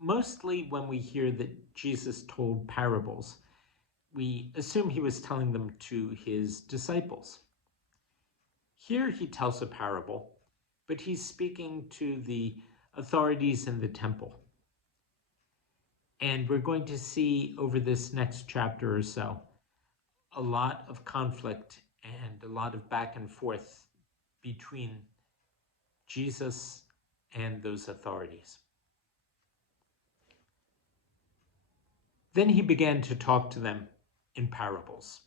Mostly when we hear that Jesus told parables, we assume he was telling them to his disciples. Here he tells a parable, but he's speaking to the authorities in the temple. And we're going to see over this next chapter or so a lot of conflict and a lot of back and forth between Jesus and those authorities. Then he began to talk to them in parables.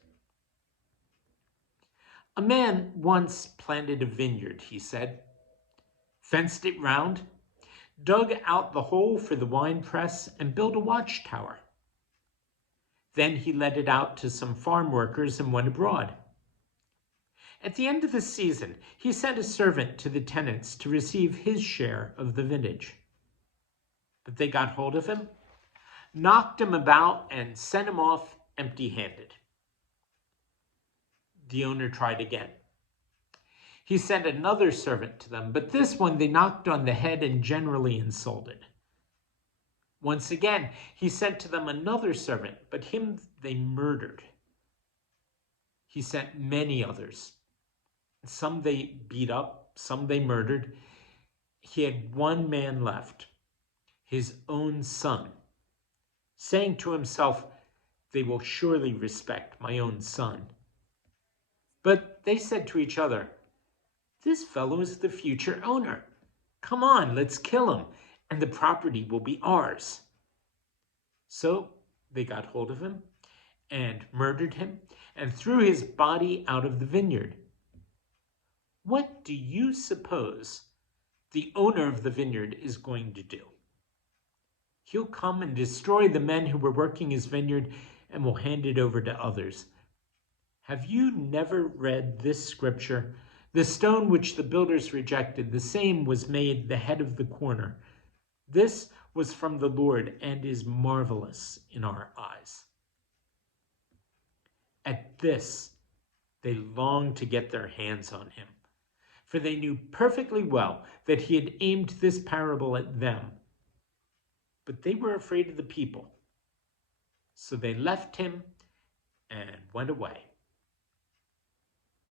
A man once planted a vineyard, he said, fenced it round, dug out the hole for the winepress, and built a watchtower. Then he let it out to some farm workers and went abroad. At the end of the season, he sent a servant to the tenants to receive his share of the vintage. But they got hold of him, knocked him about, and sent him off empty-handed. The owner tried again. He sent another servant to them, but this one they knocked on the head and generally insulted. Once again, he sent to them another servant, but him they murdered. He sent many others. Some they beat up, some they murdered. He had one man left, his own son, saying to himself, "They will surely respect my own son." But they said to each other, "This fellow is the future owner. Come on, let's kill him, and the property will be ours." So they got hold of him and murdered him and threw his body out of the vineyard. What do you suppose the owner of the vineyard is going to do? He'll come and destroy the men who were working his vineyard and will hand it over to others. Have you never read this scripture? The stone which the builders rejected, the same was made the head of the corner. This was from the Lord and is marvelous in our eyes. At this, they longed to get their hands on him, for they knew perfectly well that he had aimed this parable at them. But they were afraid of the people, so they left him and went away.